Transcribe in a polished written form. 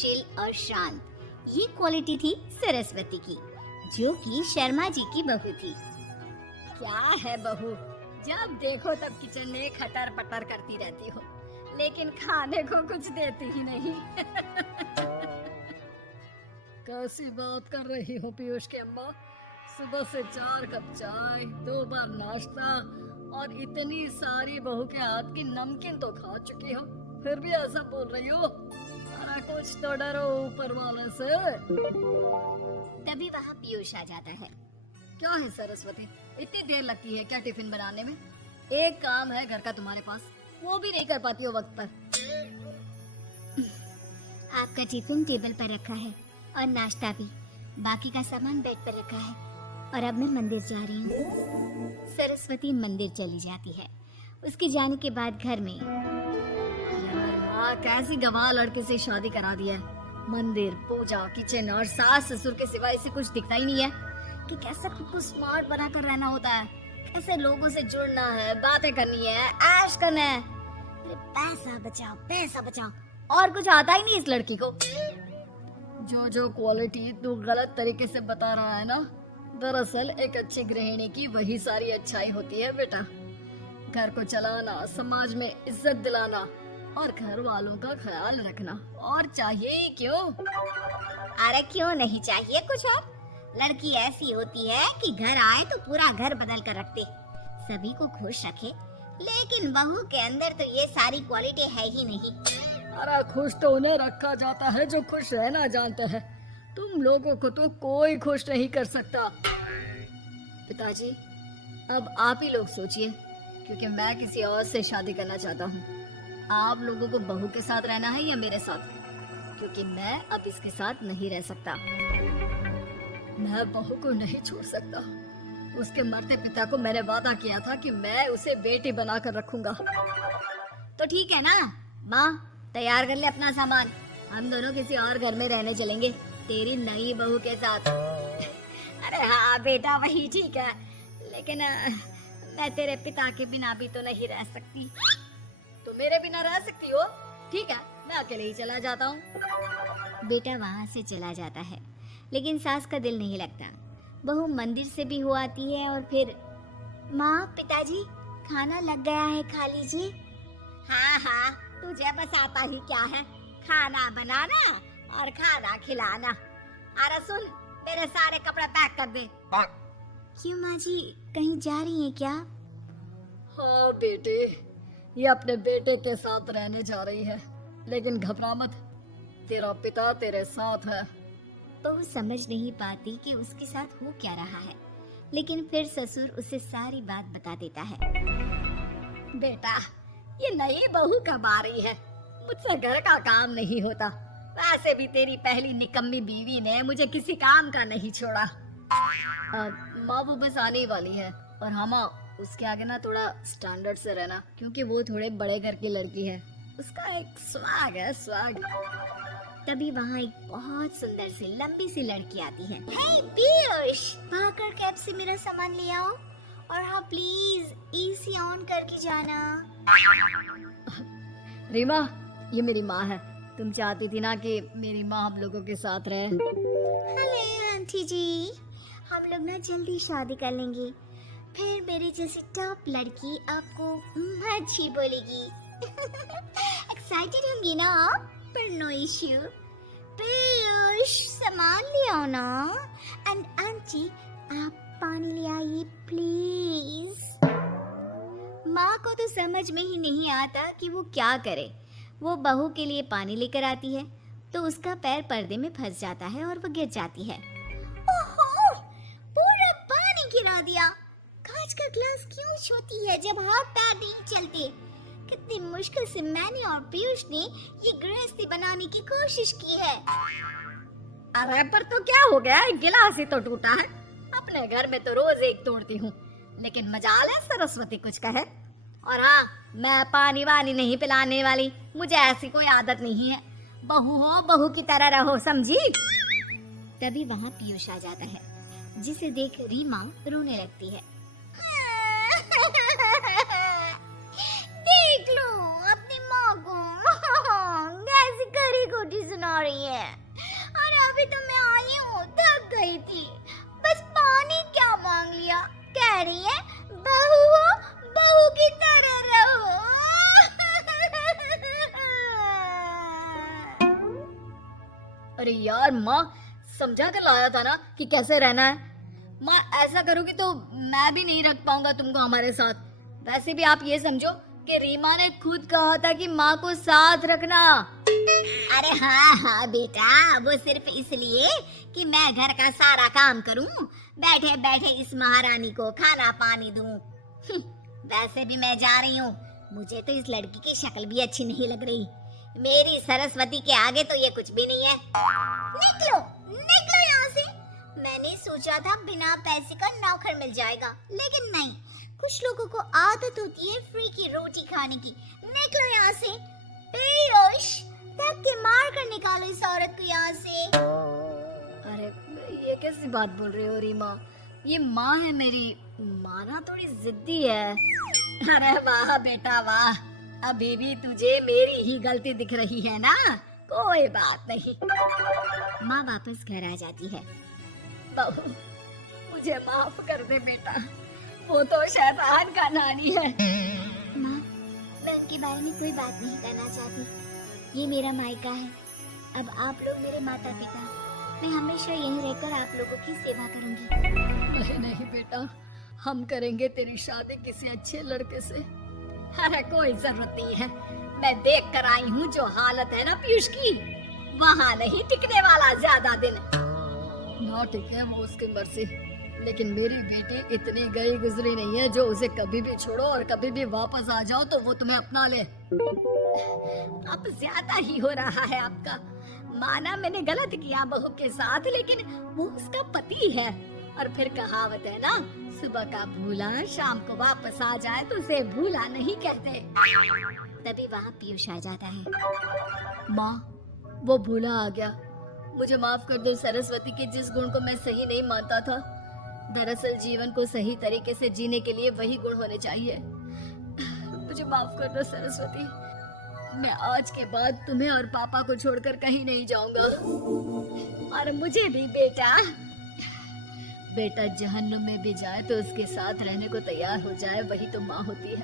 प्रज्ञाशील और शांत, ये क्वालिटी थी सरस्वती की, जो कि शर्मा जी की बहू थी। क्या है बहू, जब देखो तब किचन में खटर पटर करती रहती हो, लेकिन खाने को कुछ देती ही नहीं। कैसी बात कर रही हो पीयूष की अम्मा? सुबह से 4 कप चाय, 2 बार नाश्ता और इतनी सारी बहू के हाथ की नमकीन तो खा चुकी हो, फिर भी ऐसा बोल रही हो? अरे कुछ तो डरो ऊपर वाले से। तभी वहाँ पीयूष आ जाता है। क्या है सरस्वती, इतनी देर लगती है क्या टिफिन बनाने में? एक काम है घर का तुम्हारे पास, वो भी नहीं कर पाती हो वक्त पर। आपका टिफिन टेबल पर रखा है और नाश्ता भी, बाकी का सामान बेड पर रखा है, और अब मैं मंदिर जा रही हूँ। सरस्वती मंदिर चली जाती है। उसके जाने के बाद घर में, यार माँ, कैसी गवाह लड़के से शादी करा दी है। मंदिर, पूजा, किचन और सास ससुर के सिवा इसे कुछ दिखता ही नहीं है कि कैसे खुद को स्मार्ट बनाकर रहना होता है, कैसे लोगों से जुड़ना है, बातें करनी है, ऐश करना है। अरे पैसा बचाओ, पैसा बचाओ, और कुछ आता ही नहीं इस लड़की को। जो क्वालिटी तू गलत तरीके से बता रहा है ना, दरअसल एक अच्छी गृहिणी की वही सारी अच्छाई होती है बेटा। घर को चलाना, समाज में इज्जत दिलाना और घर वालों का ख्याल रखना, और चाहिए ही क्यों? अरे क्यों नहीं चाहिए कुछ और? लड़की ऐसी होती है कि घर आए तो पूरा घर बदल कर रखते, सभी को खुश रखे, लेकिन बहू के अंदर तो ये सारी क्वालिटी है ही नहीं। अरे खुश तो उन्हें रखा जाता है जो खुश रहना जानते हैं। तुम लोगों को तो कोई खुश नहीं कर सकता। पिताजी, अब आप ही लोग सोचिए, क्योंकि मैं किसी और से शादी करना चाहता हूँ। आप लोगों को बहू के साथ रहना है या मेरे साथ? क्योंकि मैं अब इसके साथ नहीं रह सकता। मैं बहू को नहीं छोड़ सकता। उसके मरते पिता को मैंने वादा किया था कि मैं उसे बेटी बनाकर रखूंगा। तो ठीक है ना माँ, तैयार कर ले अपना सामान, हम दोनों किसी और घर में रहने चलेंगे तेरी नई बहू के साथ। अरे हाँ बेटा, वही ठीक है, लेकिन मैं तेरे पिता के बिना भी तो नहीं रह सकती। तो मेरे बिना रह सकती हो? ठीक है, मैं अकेले ही चला जाता हूँ। बेटा वहाँ से चला जाता है, लेकिन सास का दिल नहीं लगता। बहू मंदिर से भी हो आती है और फिर, माँ पिताजी खाना लग गया है, खा लीजिए। हाँ हाँ, तुझे बस आता ही क्या है, खाना बनाना और खाना खिलाना। अरे सुन, मेरे सारे कपड़े पैक कर दे। क्यों माँ जी, कहीं जा रही हैं क्या? हाँ बेटे, ये अपने बेटे के साथ रहने जा रही है, लेकिन घबरा मत, तेरा पिता तेरे साथ है। बहू समझ नहीं पाती कि उसके साथ हो क्या रहा है, लेकिन फिर ससुर उसे सारी बात बता देता है। बेटा, ये नई बहू कब आ रही है? मुझसे घर का काम नहीं होता। वैसे भी तेरी पहली निकम्मी बीवी ने मुझे किसी काम का नहीं छोड़ा। माँ वो बस आने ही वाली है, और हाँ माँ, उसके आगे ना थोड़ा स्टैंडर्ड से रहना, क्योंकि वो थोड़े बड़े घर की लड़की है। उसका एक स्वैग है, स्वैग। तभी वहाँ एक बहुत सुंदर सी लंबी सी लड़की आती है। हे पीयूष, भागकर कैब से मेरा सामान ले आओ, और हाँ प्लीज एसी ऑन करके जाना। रीमा, ये मेरी माँ है। तुम चाहती थी ना कि मेरी माँ हम लोगों के साथ रहे। हेलो आंटी जी, हम लोग ना जल्दी शादी कर लेंगे, फिर मेरे जैसी टॉप लड़की आपको अच्छी बोलेगी। एक्साइटेड होंगी ना आप? पर नो इश्यू। पीयूष सामान ले आओ ना, एंड आंटी आप पानी ले आइए प्लीज। माँ को तो समझ में ही नहीं आता कि वो क्या करे। वो बहू के लिए पानी लेकर आती है तो उसका पैर पर्दे में फंस जाता है और वो गिर जाती है। ओहो, पूरा पानी गिरा दिया। कांच का ग्लास क्यों छूती है जब हाथ पैर नहीं चलते? कितनी मुश्किल से मैंने और पीयूष ने ये गृहस्थी बनाने की कोशिश की है। अरे पर तो क्या हो गया, गिलास ही तो टूटा है। अपने घर में तो रोज एक तोड़ती हूँ, लेकिन मजाल है सरस्वती कुछ कहे। और हाँ, मैं पानी वानी नहीं पिलाने वाली, मुझे ऐसी कोई आदत नहीं है। बहू हो, बहू की तरह रहो, समझी? तभी वहाँ पीयूष आ जाता है, जिसे देख रीमा रोने लगती है। देख लो अपनी माँ को कैसी खरी खोटी सुना रही है। और अभी तो मैं आई हूँ, थक गई थी, बस पानी क्या मांग लिया। कह रही है बहू हो, बहू की तरह रहो। अरे यार माँ, समझा कर लाया था ना कि कैसे रहना है। माँ ऐसा करोगी तो मैं भी नहीं रख पाऊंगा तुमको हमारे साथ। वैसे भी आप ये समझो कि रीमा ने खुद कहा था कि माँ को साथ रखना। अरे हाँ हाँ बेटा, वो सिर्फ इसलिए कि मैं घर का सारा काम करूं, बैठे बैठे इस महारानी को खाना पानी दूं। वैसे भी मैं जा रही हूँ, मुझे तो इस लड़की की शक्ल भी अच्छी नहीं लग रही। मेरी सरस्वती के आगे तो ये कुछ भी नहीं है। निकलो निकलो यहाँ से। मैंने सोचा था बिना पैसे का नौकर मिल जाएगा, लेकिन नहीं। कुछ लोगों को आदत होती है फ्री की रोटी खाने की। निकलो यहाँ से। पीयूष, धक्के मार कर निकालो इस औरत को यहाँ से। अरे ये कैसी बात बोल रही हो रीमा? ये माँ है मेरी। माँ ना थोड़ी जिद्दी है। अरे वाह बेटा वाह, अभी भी तुझे मेरी ही गलती दिख रही है ना? कोई बात नहीं। माँ वापस घर आ जाती है। बहू, मुझे माफ कर दे बेटा, वो तो शैतान का नानी है। माँ, मैं उनके बारे में कोई बात नहीं करना चाहती। ये मेरा मायका है। अब आप लोग मेरे माता पिता। मैं हमेशा यहीं रहकर आप लोगों की सेवा करूंगी। नहीं नहीं बेटा, हम करेंगे तेरी शादी किसी अच्छे लड़के से। अरे कोई जरूरत नहीं है, मैं देख कर आई हूँ जो हालत है ना पीयूष की, वहाँ नहीं टिकने वाला ज्यादा दिन। ना टिके वो उसकी मर्जी, लेकिन मेरी बेटी इतनी गई गुजरी नहीं है जो उसे कभी भी छोड़ो और कभी भी वापस आ जाओ तो वो तुम्हें अपना ले। अब ज्यादा ही हो रहा है आपका। माना मैंने गलत किया बहू के साथ, लेकिन वो उसका पति है। और फिर कहावत है ना, सुबह का भूला शाम को वापस आ जाए तो उसे भूला नहीं कहते। तभी वहाँ पीयूष आ जाता है। माँ, वो भूला आ गया, मुझे माफ कर दो सरस्वती के जिस गुण को मैं सही नहीं मानता था। दरअसल जीवन को सही तरीके से जीने के लिए वही गुण होने चाहिए। मुझे माफ कर दो सरस्वती, मैं आज के बाद तुम्हें और पापा को छोड़कर कहीं नहीं जाऊंगा। और मुझे भी बेटा। बेटा जहन्नुम में भी जाए तो उसके साथ रहने को तैयार हो जाए, वही तो माँ होती है।